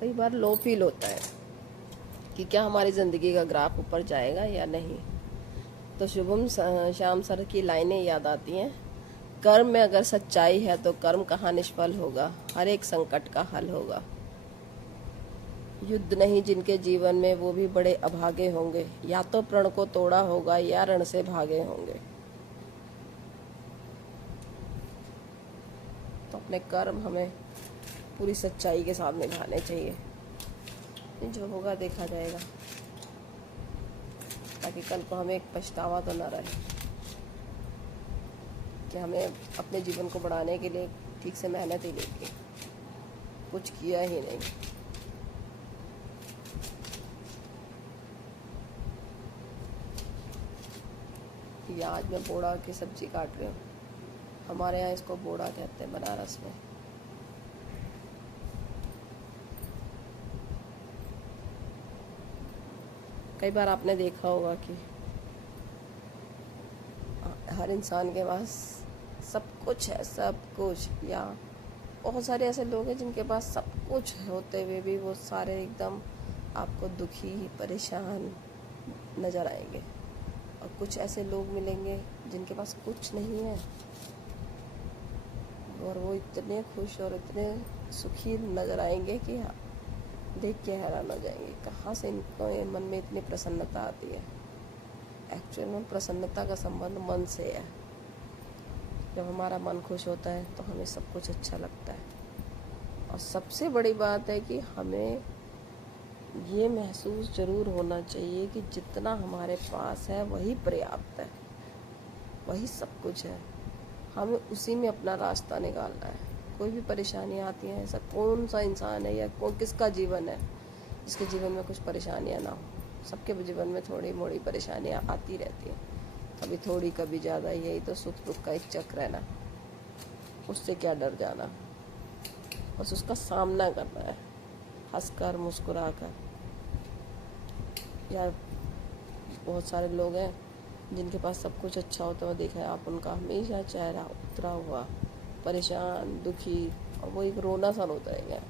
कई बार low feel होता है कि क्या हमारी ज़िंदगी का ग्राफ ऊपर जाएगा या नहीं। तो शुभम श्याम सर की लाइनें याद आती हैं। कर्म में अगर सच्चाई है तो कर्म कहाँ निष्फल होगा, हर एक संकट का हल होगा। युद्ध नहीं जिनके जीवन में वो भी बड़े अभागे होंगे, या तो प्रण को तोड़ा होगा या रण से भागे होंगे। तो अपने कर्म हमें पूरी सच्चाई के साथ निभाने चाहिए। जो होगा देखा जाएगा, ताकि कल को हमें एक पछतावा तो ना रहे कि हमें अपने जीवन को बढ़ाने के लिए ठीक से मेहनत ही नहीं की, कुछ किया ही नहीं। ये आज मैं बोड़ा की सब्जी काट रही हूँ। हमारे यहाँ इसको बोड़ा कहते हैं बनारस में। कई बार आपने देखा होगा कि हर इंसान के पास सब कुछ है, सब कुछ, या बहुत सारे ऐसे लोग हैं जिनके पास सब कुछ होते हुए भी वो सारे एकदम आपको दुखी परेशान नज़र आएंगे। और कुछ ऐसे लोग मिलेंगे जिनके पास कुछ नहीं है और वो इतने खुश और इतने सुखी नज़र आएंगे कि देख के हैरान हो जाएंगे कहाँ से इनको मन में इतनी प्रसन्नता आती है। एक्चुअल में प्रसन्नता का संबंध मन से है। जब हमारा मन खुश होता है तो हमें सब कुछ अच्छा लगता है। और सबसे बड़ी बात है कि हमें ये महसूस ज़रूर होना चाहिए कि जितना हमारे पास है वही पर्याप्त है, वही सब कुछ है। हमें उसी में अपना रास्ता निकालना है। कोई भी परेशानियाँ आती हैं, ऐसा कौन सा इंसान है या किसका जीवन है जिसके जीवन में कुछ परेशानियाँ ना हो। सबके जीवन में थोड़ी मोड़ी परेशानियाँ आती रहती हैं, कभी थोड़ी कभी ज़्यादा। यही तो सुख दुख का एक चक्र है ना। उससे क्या डर जाना, बस उसका सामना करना है, हंसकर मुस्कुरा कर। यार बहुत सारे लोग हैं जिनके पास सब कुछ अच्छा होता है, देखा है आप, उनका हमेशा चेहरा उतरा हुआ, परेशान, दुखी, और वो एक रोना सा रोता है।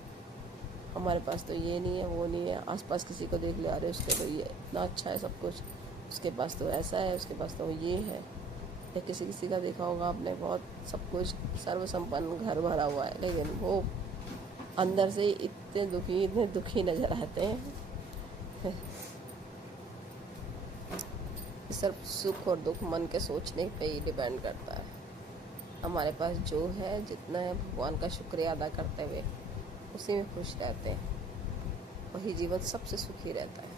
हमारे पास तो ये नहीं है, वो नहीं है। आसपास किसी को देख ले, अरे उसके तो ये इतना अच्छा है सब कुछ, उसके पास तो ऐसा है, उसके पास तो ये है। या किसी का देखा होगा आपने, बहुत सब कुछ सर्व संपन्न घर भरा हुआ है, लेकिन वो अंदर से इतने दुखी नज़र आते हैं। सिर्फ सुख और दुख मन के सोचने पे ही डिपेंड करता है। हमारे पास जो है, जितना है, भगवान का शुक्रिया अदा करते हुए उसी में खुश रहते हैं, वही जीवन सबसे सुखी रहता है।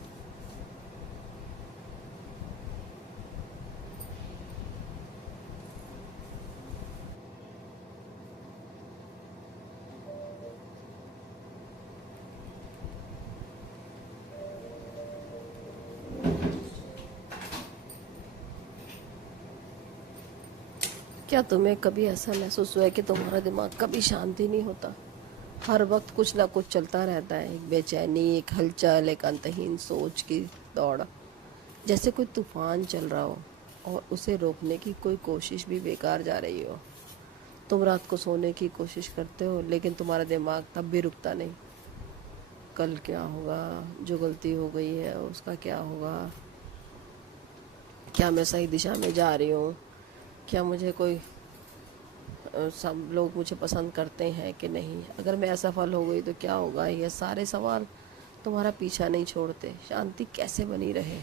क्या तुम्हें कभी ऐसा महसूस हुआ है कि तुम्हारा दिमाग कभी शांति नहीं होता? हर वक्त कुछ ना कुछ चलता रहता है, एक बेचैनी, एक हलचल, एक अंतहीन सोच की दौड़, जैसे कोई तूफान चल रहा हो और उसे रोकने की कोई कोशिश भी बेकार जा रही हो। तुम रात को सोने की कोशिश करते हो, लेकिन तुम्हारा दिमाग तब भी रुकता नहीं। कल क्या होगा, जो गलती हो गई है उसका क्या होगा, क्या मैं सही दिशा में जा रही हूँ, क्या मुझे कोई सब लोग मुझे पसंद करते हैं कि नहीं, अगर मैं असफल हो गई तो क्या होगा। ये सारे सवाल तुम्हारा पीछा नहीं छोड़ते। शांति कैसे बनी रहे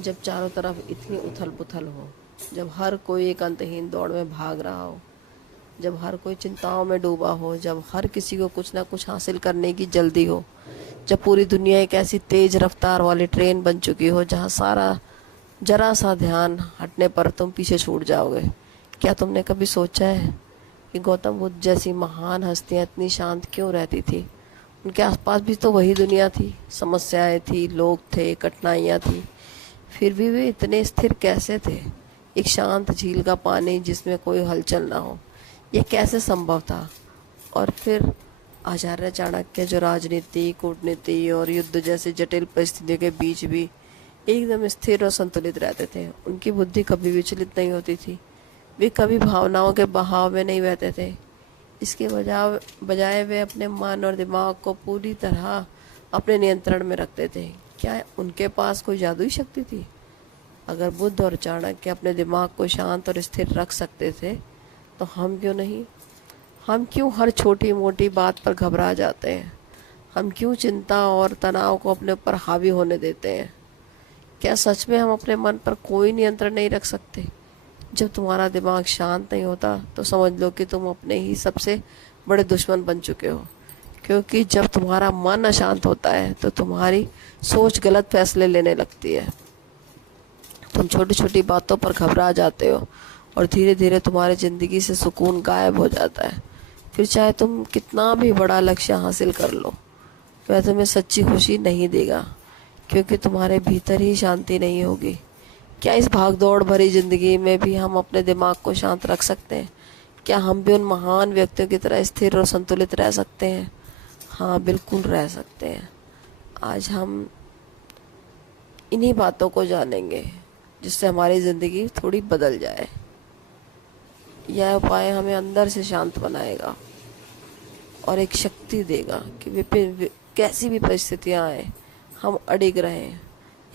जब चारों तरफ इतनी उथल पुथल हो, जब हर कोई एक अंतहीन दौड़ में भाग रहा हो, जब हर कोई चिंताओं में डूबा हो, जब हर किसी को कुछ ना कुछ हासिल करने की जल्दी हो, जब पूरी दुनिया एक ऐसी तेज रफ्तार वाली ट्रेन बन चुकी हो जहाँ सारा जरा सा ध्यान हटने पर तुम पीछे छूट जाओगे। क्या तुमने कभी सोचा है कि गौतम बुद्ध जैसी महान हस्तियाँ इतनी शांत क्यों रहती थी? उनके आसपास भी तो वही दुनिया थी, समस्याएं थी, लोग थे, कठिनाइयाँ थी, फिर भी वे इतने स्थिर कैसे थे? एक शांत झील का पानी जिसमें कोई हलचल ना हो, यह कैसे संभव था? और फिर आचार्य चाणक्य, जो राजनीति, कूटनीति और युद्ध जैसी जटिल परिस्थितियों के बीच भी एकदम स्थिर और संतुलित रहते थे। उनकी बुद्धि कभी विचलित नहीं होती थी, वे कभी भावनाओं के बहाव में नहीं बहते थे। इसके बजाय वे अपने मन और दिमाग को पूरी तरह अपने नियंत्रण में रखते थे। क्या उनके पास कोई जादुई शक्ति थी? अगर बुद्ध और चाणक्य अपने दिमाग को शांत और स्थिर रख सकते थे तो हम क्यों नहीं? हम क्यों हर छोटी मोटी बात पर घबरा जाते हैं? हम क्यों चिंता और तनाव को अपने ऊपर हावी होने देते हैं? क्या सच में हम अपने मन पर कोई नियंत्रण नहीं रख सकते? जब तुम्हारा दिमाग शांत नहीं होता तो समझ लो कि तुम अपने ही सबसे बड़े दुश्मन बन चुके हो। क्योंकि जब तुम्हारा मन अशांत होता है तो तुम्हारी सोच गलत फैसले लेने लगती है। तुम छोटी छोटी बातों पर घबरा जाते हो और धीरे धीरे तुम्हारी ज़िंदगी से सुकून गायब हो जाता है। फिर चाहे तुम कितना भी बड़ा लक्ष्य हासिल कर लो, वह तुम्हें सच्ची खुशी नहीं देगा, क्योंकि तुम्हारे भीतर ही शांति नहीं होगी। क्या इस भागदौड़ भरी ज़िंदगी में भी हम अपने दिमाग को शांत रख सकते हैं? क्या हम भी उन महान व्यक्तियों की तरह स्थिर और संतुलित रह सकते हैं? हाँ, बिल्कुल रह सकते हैं। आज हम इन्हीं बातों को जानेंगे जिससे हमारी ज़िंदगी थोड़ी बदल जाए। यह उपाय हमें अंदर से शांत बनाएगा और एक शक्ति देगा कि कैसी भी परिस्थितियाँ आए हम अडिग रहें।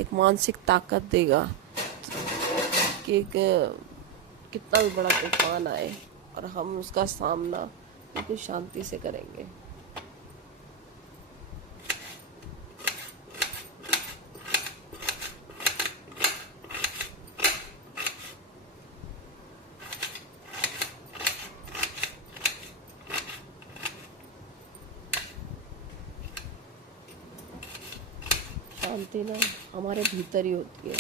एक मानसिक ताकत देगा कि कितना भी बड़ा तूफान आए और हम उसका सामना बिल्कुल शांति से करेंगे। शांति ना हमारे भीतर ही होती है,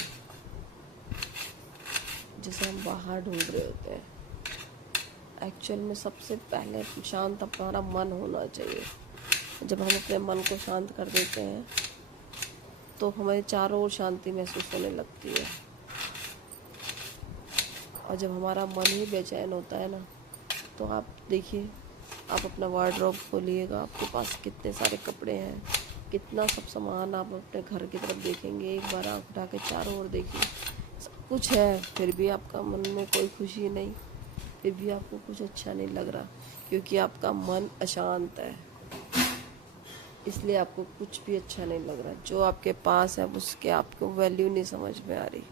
जिसे हम बाहर ढूंढ रहे होते हैं। एक्चुअल में सबसे पहले शांत हमारा मन होना चाहिए। जब हम अपने मन को शांत कर देते हैं तो हमें चारों ओर शांति महसूस होने लगती है। और जब हमारा मन ही बेचैन होता है ना, तो आप देखिए, आप अपना वार्डरोब खोलिएगा, आपके पास कितने सारे कपड़े हैं, कितना सब सामान। आप अपने घर की तरफ देखेंगे, एक बार आँख उठा के चारों ओर देखिए, सब कुछ है, फिर भी आपका मन में कोई खुशी नहीं, फिर भी आपको कुछ अच्छा नहीं लग रहा, क्योंकि आपका मन अशांत है। इसलिए आपको कुछ भी अच्छा नहीं लग रहा। जो आपके पास है उसके आपको वैल्यू नहीं समझ में आ रही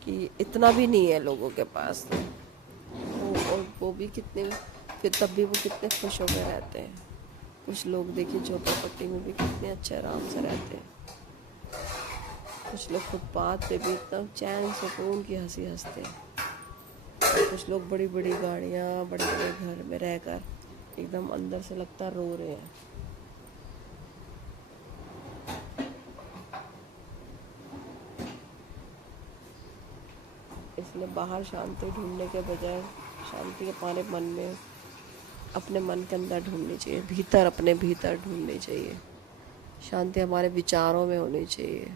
कि इतना भी नहीं है लोगों के पास, और वो भी कितने, फिर तब भी वो कितने खुश हो गए रहते हैं। कुछ लोग देखिए झोपड़पट्टी में भी कितने अच्छे आराम से रहते हैं। कुछ लोग फुटपाथ पे भी इतना चैन सुकून की हंसी हंसते हैं। कुछ लोग बड़ी बड़ी गाड़ियाँ, बड़े बड़े घर में रहकर एकदम अंदर से लगता रो रहे हैं। इसलिए बाहर शांति ढूंढने के बजाय शांति के पाने मन में, अपने मन के अंदर ढूंढनी चाहिए, भीतर, अपने भीतर ढूंढनी चाहिए। शांति हमारे विचारों में होनी चाहिए,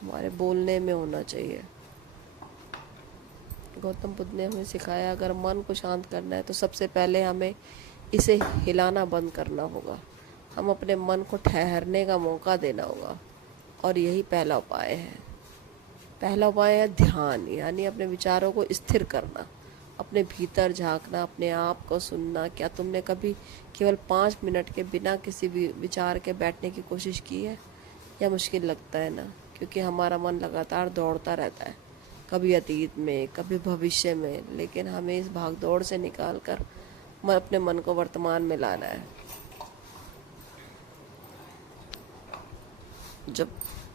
हमारे बोलने में होना चाहिए। गौतम बुद्ध ने हमें सिखाया, अगर मन को शांत करना है तो सबसे पहले हमें इसे हिलाना बंद करना होगा। हम अपने मन को ठहरने का मौका देना होगा, और यही पहला उपाय है। पहला उपाय है ध्यान, यानी अपने विचारों को स्थिर करना, अपने भीतर झांकना, अपने आप को सुनना। क्या तुमने कभी केवल 5 मिनट के बिना किसी भी विचार के बैठने की कोशिश की है? यह मुश्किल लगता है ना, क्योंकि हमारा मन लगातार दौड़ता रहता है, कभी अतीत में, कभी भविष्य में। लेकिन हमें इस भागदौड़ से निकाल कर अपने मन को वर्तमान में लाना है।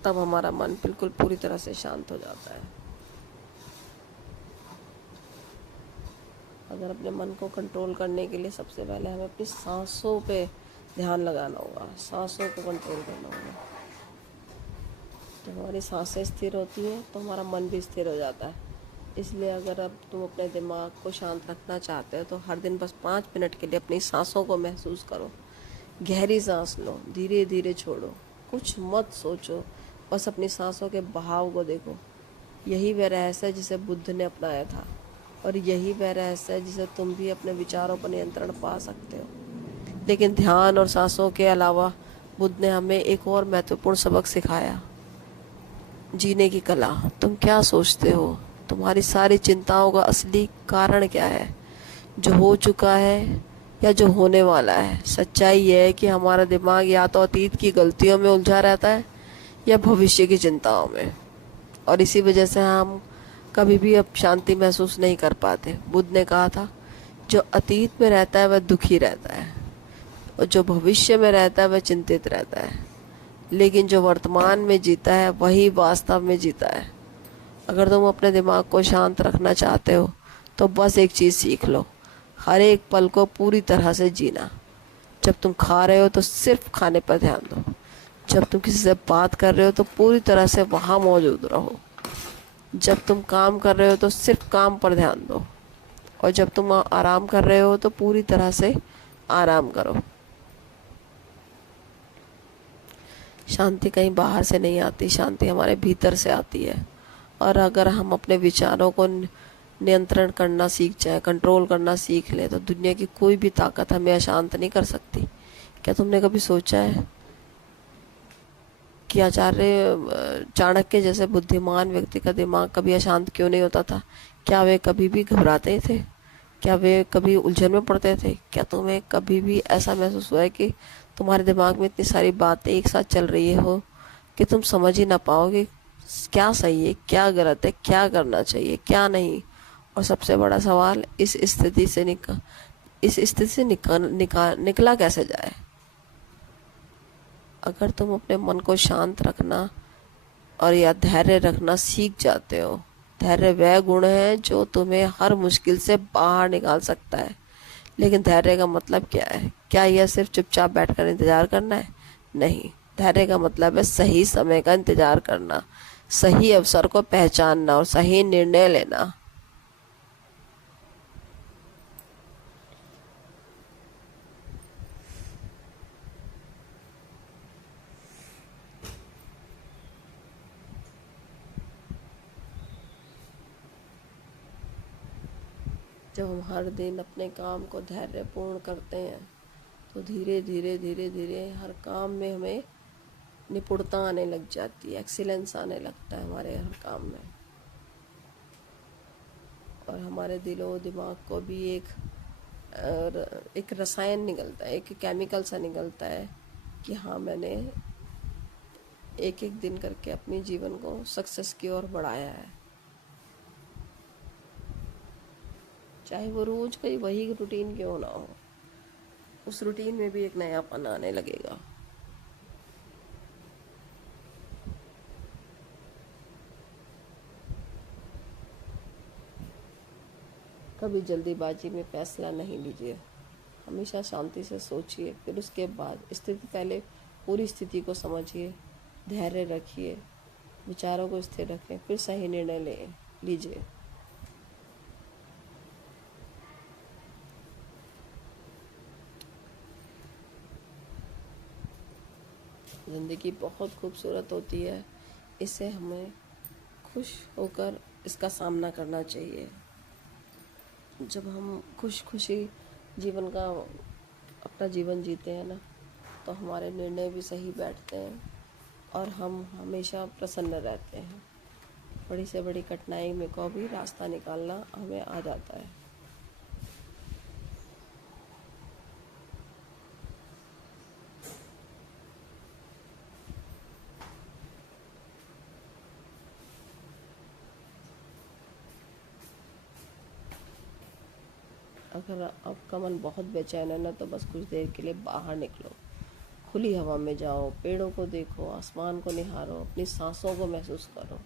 तब हमारा मन बिल्कुल पूरी तरह से शांत हो जाता है। अगर अपने मन को कंट्रोल करने के लिए सबसे पहले हमें अपनी सांसों पे ध्यान लगाना होगा, सांसों को कंट्रोल करना होगा। जब हमारी सांसें स्थिर होती हैं तो हमारा मन भी स्थिर हो जाता है। इसलिए अगर अब तुम अपने दिमाग को शांत रखना चाहते हो तो हर दिन बस 5 मिनट के लिए अपनी सांसों को महसूस करो। गहरी सांस लो, धीरे धीरे छोड़ो, कुछ मत सोचो, बस अपनी सांसों के बहाव को देखो। यही वह रहस्य है जिसे बुद्ध ने अपनाया था, और यही वह रहस्य है जिसे तुम भी अपने विचारों पर नियंत्रण पा सकते हो। लेकिन ध्यान और सांसों के अलावा बुद्ध ने हमें एक और महत्वपूर्ण सबक सिखाया, जीने की कला। तुम क्या सोचते हो? तुम्हारी सारी चिंताओं का असली कारण क्या है? जो हो चुका है या जो होने वाला है। सच्चाई यह है कि हमारा दिमाग या तो अतीत की गलतियों में उलझा रहता है या भविष्य की चिंताओं में, और इसी वजह से हम कभी भी अब शांति महसूस नहीं कर पाते। बुद्ध ने कहा था, जो अतीत में रहता है वह दुखी रहता है, और जो भविष्य में रहता है वह चिंतित रहता है, लेकिन जो वर्तमान में जीता है वही वास्तव में जीता है। अगर तुम अपने दिमाग को शांत रखना चाहते हो तो बस एक चीज़ सीख लो, हर एक पल को पूरी तरह से जीना। जब तुम खा रहे हो तो सिर्फ खाने पर ध्यान दो, जब तुम किसी से बात कर रहे हो तो पूरी तरह से वहाँ मौजूद रहो, जब तुम काम कर रहे हो तो सिर्फ काम पर ध्यान दो, और जब तुम आराम कर रहे हो तो पूरी तरह से आराम करो। शांति कहीं बाहर से नहीं आती, शांति हमारे भीतर से आती है। और अगर हम अपने विचारों को नियंत्रण करना सीख जाए, कंट्रोल करना सीख ले, तो दुनिया की कोई भी ताकत हमें अशांत नहीं कर सकती। क्या तुमने कभी सोचा है कि आचार्य चाणक्य जैसे बुद्धिमान व्यक्ति का दिमाग कभी अशांत क्यों नहीं होता था? क्या वे कभी भी घबराते थे? क्या वे कभी उलझन में पड़ते थे? क्या तुम्हें कभी भी ऐसा महसूस हुआ है कि तुम्हारे दिमाग में इतनी सारी बातें एक साथ चल रही हो कि तुम समझ ही ना पाओगे क्या सही है, क्या गलत है, क्या करना चाहिए, क्या नहीं? और सबसे बड़ा सवाल, इस स्थिति से निकला कैसे जाए? अगर तुम अपने मन को शांत रखना और या धैर्य रखना सीख जाते हो, धैर्य वह गुण है जो तुम्हें हर मुश्किल से बाहर निकाल सकता है। लेकिन धैर्य का मतलब क्या है? क्या यह सिर्फ चुपचाप बैठकर इंतजार करना है? नहीं, धैर्य का मतलब है सही समय का इंतजार करना, सही अवसर को पहचानना और सही निर्णय लेना। जब हम हर दिन अपने काम को धैर्यपूर्ण करते हैं तो धीरे धीरे धीरे धीरे हर काम में हमें निपुणता आने लग जाती है, एक्सीलेंस आने लगता है हमारे हर काम में। और हमारे दिलो दिमाग को भी एक रसायन निकलता है, एक केमिकल सा निकलता है कि हाँ, मैंने एक एक दिन करके अपने जीवन को सक्सेस की ओर बढ़ाया है। चाहे वो रोज का वही रूटीन क्यों ना हो, उस रूटीन में भी एक नयापन आने लगेगा। कभी जल्दीबाजी में फैसला नहीं लीजिए, हमेशा शांति से सोचिए, फिर उसके बाद पहले पूरी स्थिति को समझिए, धैर्य रखिए, विचारों को स्थिर रखें, फिर सही निर्णय लीजिए। ज़िंदगी बहुत खूबसूरत होती है, इससे हमें खुश होकर इसका सामना करना चाहिए। जब हम खुशी जीवन का अपना जीवन जीते हैं ना, तो हमारे निर्णय भी सही बैठते हैं और हम हमेशा प्रसन्न रहते हैं। बड़ी से बड़ी कठिनाई में को भी रास्ता निकालना हमें आ जाता है। अगर आपका मन बहुत बेचैन है ना, तो बस कुछ देर के लिए बाहर निकलो, खुली हवा में जाओ, पेड़ों को देखो, आसमान को निहारो, अपनी सांसों को महसूस करो।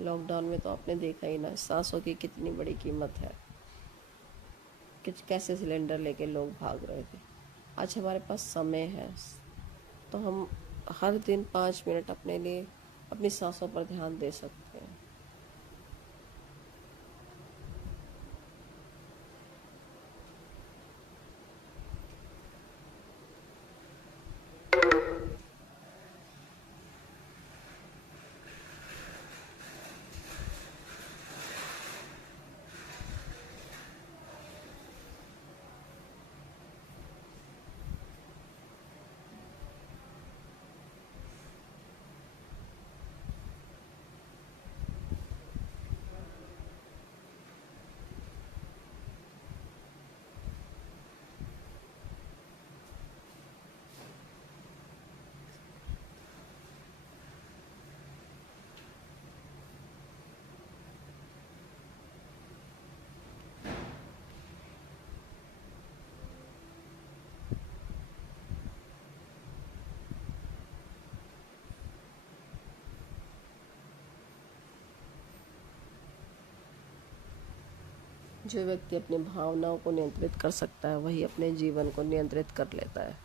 लॉकडाउन में तो आपने देखा ही ना, सांसों की कितनी बड़ी कीमत है, कि कैसे सिलेंडर लेके लोग भाग रहे थे। आज हमारे पास समय है, तो हम हर दिन 5 मिनट अपने लिए अपनी सांसों पर ध्यान दे सकते हैं। जो व्यक्ति अपनी भावनाओं को नियंत्रित कर सकता है वही अपने जीवन को नियंत्रित कर लेता है।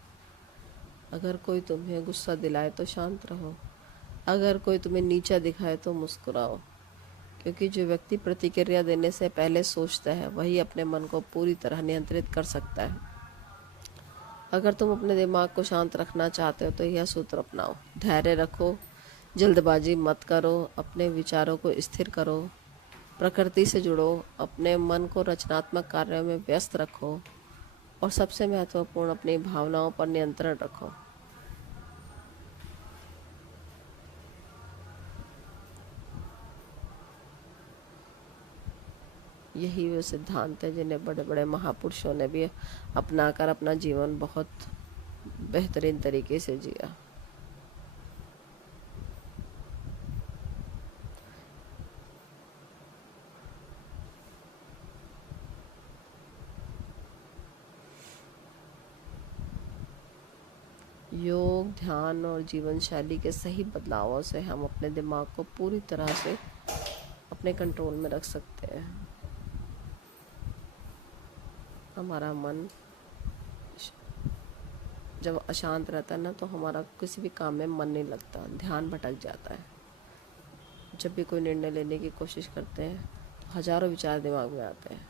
अगर कोई तुम्हें गुस्सा दिलाए तो शांत रहो, अगर कोई तुम्हें नीचा दिखाए तो मुस्कुराओ, क्योंकि जो व्यक्ति प्रतिक्रिया देने से पहले सोचता है वही अपने मन को पूरी तरह नियंत्रित कर सकता है। अगर तुम अपने दिमाग को शांत रखना चाहते हो तो यह सूत्र अपनाओ। धैर्य रखो, जल्दबाजी मत करो, अपने विचारों को स्थिर करो, प्रकृति से जुड़ो, अपने मन को रचनात्मक कार्यों में व्यस्त रखो और सबसे महत्वपूर्ण अपनी भावनाओं पर नियंत्रण रखो। यही वो सिद्धांत है जिन्हें बड़े बड़े महापुरुषों ने भी अपनाकर अपना जीवन बहुत बेहतरीन तरीके से जिया। योग, ध्यान और जीवन शैली के सही बदलावों से हम अपने दिमाग को पूरी तरह से अपने कंट्रोल में रख सकते हैं। हमारा मन जब अशांत रहता है ना तो हमारा किसी भी काम में मन नहीं लगता, ध्यान भटक जाता है। जब भी कोई निर्णय लेने की कोशिश करते हैं तो हजारों विचार दिमाग में आते हैं।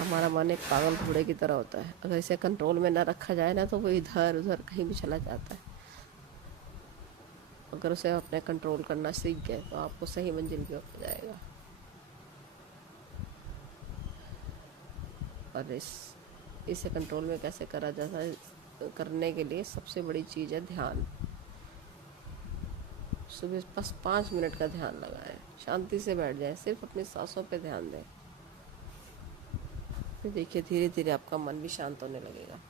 हमारा मन एक पागल घोड़े की तरह होता है, अगर इसे कंट्रोल में ना रखा जाए ना तो वो इधर उधर कहीं भी चला जाता है। अगर उसे अपने कंट्रोल करना सीख गए तो आपको सही मंजिल पे हो जाएगा। और इसे कंट्रोल में कैसे करा जाता है, करने के लिए सबसे बड़ी चीज़ है ध्यान। सुबह बस 5 मिनट का ध्यान लगाएं, शांति से बैठ जाएं, सिर्फ अपनी सांसों पे ध्यान दें। फिर देखिए धीरे धीरे आपका मन भी शांत होने लगेगा।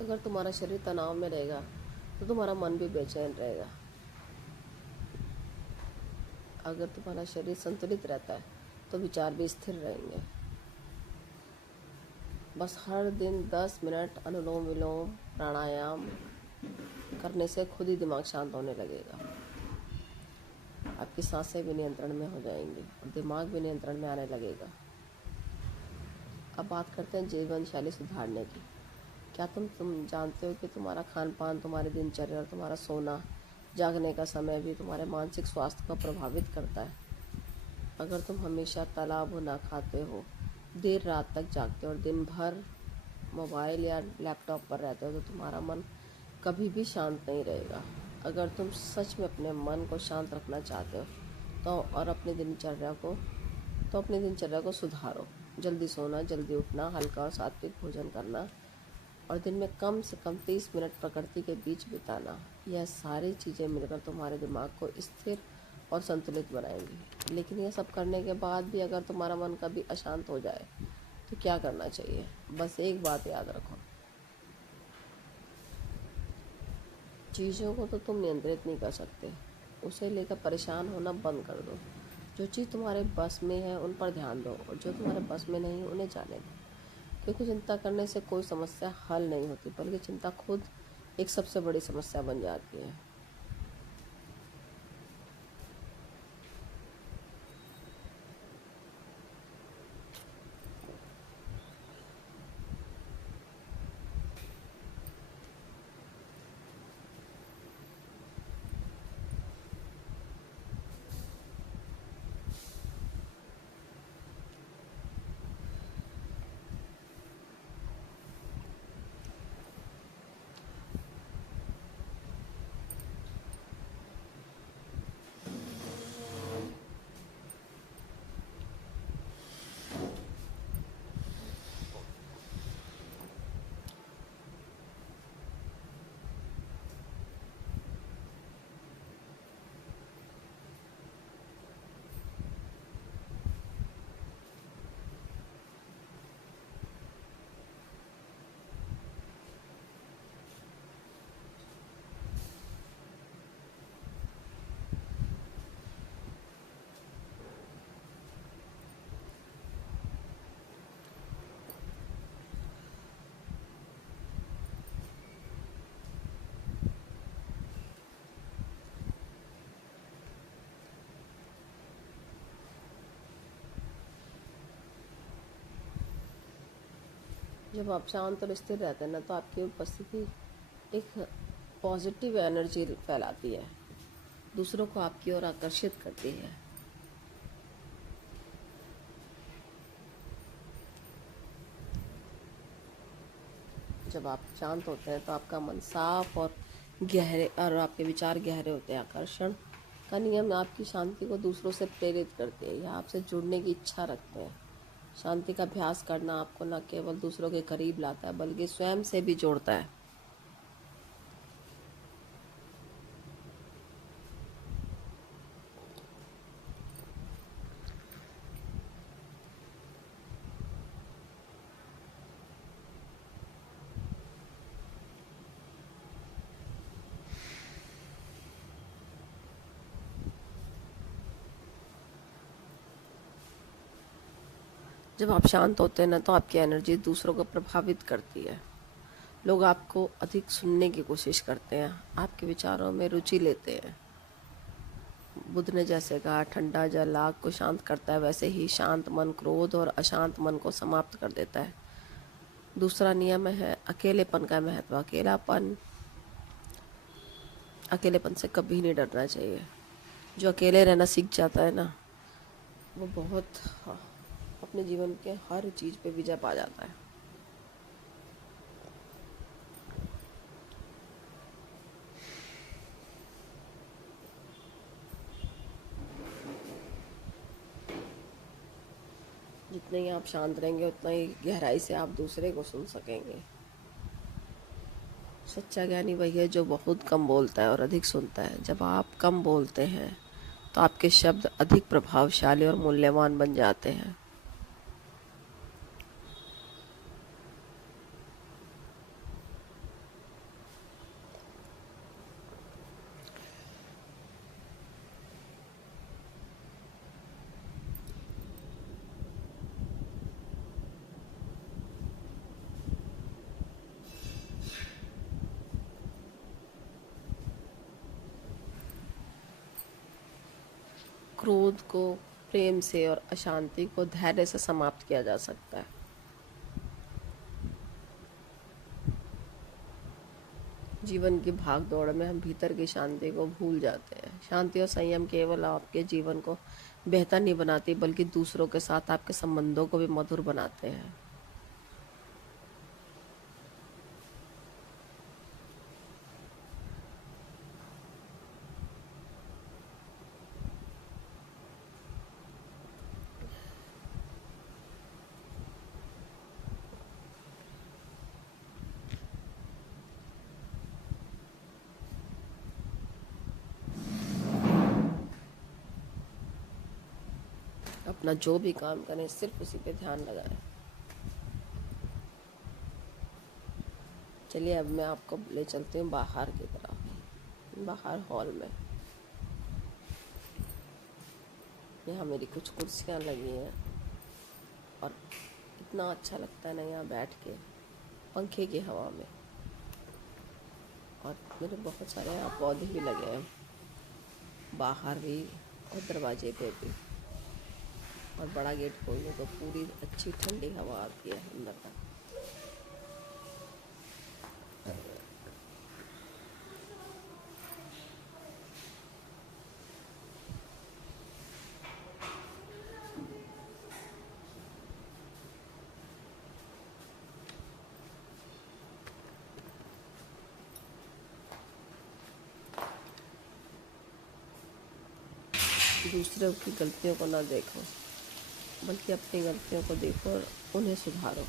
अगर तुम्हारा शरीर तनाव में रहेगा तो तुम्हारा मन भी बेचैन रहेगा। अगर तुम्हारा शरीर संतुलित रहता है तो विचार भी स्थिर रहेंगे। बस हर दिन 10 मिनट अनुलोम विलोम प्राणायाम करने से खुद ही दिमाग शांत होने लगेगा। आपकी सांसें भी नियंत्रण में हो जाएंगी और दिमाग भी नियंत्रण में आने लगेगा। अब बात करते हैं जीवन शैली सुधारने की। क्या तुम जानते हो कि तुम्हारा खान पान, तुम्हारी दिनचर्या और तुम्हारा सोना, जागने का समय भी तुम्हारे मानसिक स्वास्थ्य को प्रभावित करता है। अगर तुम हमेशा तला भुना खाते हो, देर रात तक जागते हो और दिन भर मोबाइल या लैपटॉप पर रहते हो तो तुम्हारा मन कभी भी शांत नहीं रहेगा। अगर तुम सच में अपने मन को शांत रखना चाहते हो तो अपनी दिनचर्या को सुधारो। जल्दी सोना, जल्दी उठना, हल्का और सात्विक भोजन करना और दिन में कम से कम 30 मिनट प्रकृति के बीच बिताना। यह सारी चीज़ें मिलकर तुम्हारे दिमाग को स्थिर और संतुलित बनाएंगी। लेकिन यह सब करने के बाद भी अगर तुम्हारा मन कभी अशांत हो जाए तो क्या करना चाहिए? बस एक बात याद रखो, चीज़ों को तो तुम नियंत्रित नहीं कर सकते, उसे लेकर परेशान होना बंद कर दो। जो चीज़ तुम्हारे बस में है उन पर ध्यान दो और जो तुम्हारे बस में नहीं उन्हें जाने दो। क्योंकि चिंता करने से कोई समस्या हल नहीं होती, बल्कि चिंता खुद एक सबसे बड़ी समस्या बन जाती है। जब आप शांत और स्थिर रहते हैं ना, तो आपकी उपस्थिति एक पॉजिटिव एनर्जी फैलाती है, दूसरों को आपकी ओर आकर्षित करती है। जब आप शांत होते हैं तो आपका मन साफ और गहरे, और आपके विचार गहरे होते हैं। आकर्षण का नियम आपकी शांति को दूसरों से प्रेरित करते हैं या आपसे जुड़ने की इच्छा रखते हैं। शांति का अभ्यास करना आपको न केवल दूसरों के करीब लाता है, बल्कि स्वयं से भी जोड़ता है। जब आप शांत होते हैं ना, तो आपकी एनर्जी दूसरों को प्रभावित करती है। लोग आपको अधिक सुनने की कोशिश करते हैं, आपके विचारों में रुचि लेते हैं। बुद्ध ने जैसे कहा, ठंडा जल आग को शांत करता है, वैसे ही शांत मन क्रोध और अशांत मन को समाप्त कर देता है। दूसरा नियम है अकेलेपन का महत्व। अकेलेपन से कभी नहीं डरना चाहिए। जो अकेले रहना सीख जाता है ना, वो बहुत अपने जीवन के हर चीज़ पे विजय पा जाता है। जितने ही आप शांत रहेंगे, उतना ही गहराई से आप दूसरे को सुन सकेंगे। सच्चा ज्ञानी वही है जो बहुत कम बोलता है और अधिक सुनता है। जब आप कम बोलते हैं तो आपके शब्द अधिक प्रभावशाली और मूल्यवान बन जाते हैं। क्रोध को प्रेम से और अशांति को धैर्य से समाप्त किया जा सकता है। जीवन की भाग दौड़ में हम भीतर की शांति को भूल जाते हैं। शांति और संयम केवल आपके जीवन को बेहतर नहीं बनाती, बल्कि दूसरों के साथ आपके संबंधों को भी मधुर बनाते हैं। अपना जो भी काम करें, सिर्फ उसी पे ध्यान लगाएं। चलिए, अब मैं आपको ले चलती हूँ बाहर की तरफ, बाहर हॉल में। यहाँ मेरी कुछ कुर्सियाँ लगी हैं और इतना अच्छा लगता है ना यहाँ बैठ के पंखे की हवा में। और मेरे बहुत सारे यहाँ पौधे भी लगे हैं, बाहर भी और दरवाजे पे भी। और बड़ा गेट खोल दो तो पूरी अच्छी ठंडी हवा आती है अंदर तक। दूसरों की गलतियों को ना देखो, बल्कि अपनी गलतियों को देखो और उन्हें सुधारो।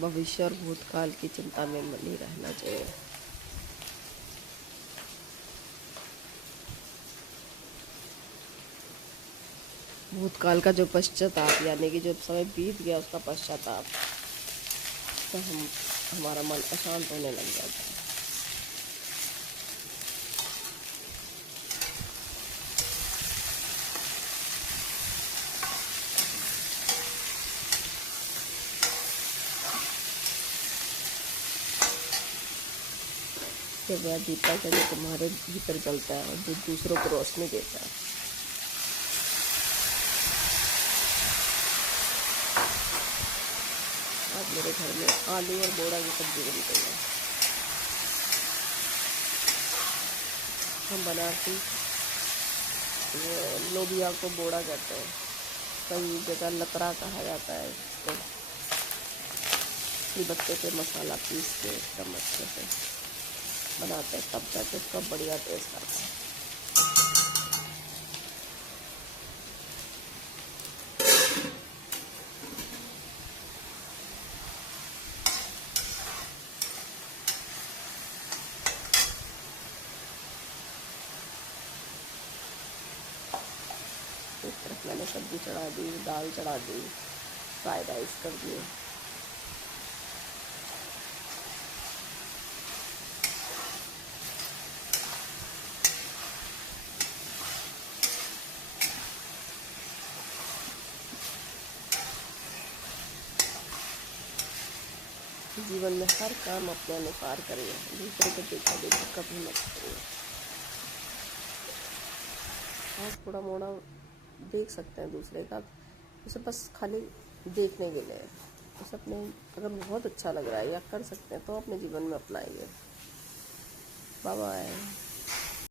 भविष्य और भूतकाल की चिंता में नहीं रहना चाहिए। भूतकाल का जो पश्चाताप, यानी कि जो समय बीत गया उसका पश्चाताप, तो हमारा मन अशांत होने लग जाता है। वह दीपक है जो तुम्हारे भीतर जलता है और जो दूसरों को रोशनी देता है। मेरे घर में आलू और बोड़ा की सब्जी बनती है। हम बनारसी लोबिया को बोड़ा कहते हैं, कई जगह लतरा कहा जाता है इसको। सिलबट्टे पे मसाला पीस के एकदम अच्छे से बनाते हैं, तब जाके उसका बढ़िया टेस्ट आता है। एक तरफ मैंने सब्जी चढ़ा दी, दाल चढ़ा दी, फ्राइड राइस कर दिए। जीवन में हर काम अपने अनुसार करिए, दूसरे को देखा देखा कभी मत करिए। हाँ, थोड़ा मोड़ा देख सकते हैं दूसरे का, उसे बस खाली देखने के लिए, उसे अपने अगर बहुत अच्छा लग रहा है या कर सकते हैं तो अपने जीवन में अपनाइए। Bye bye.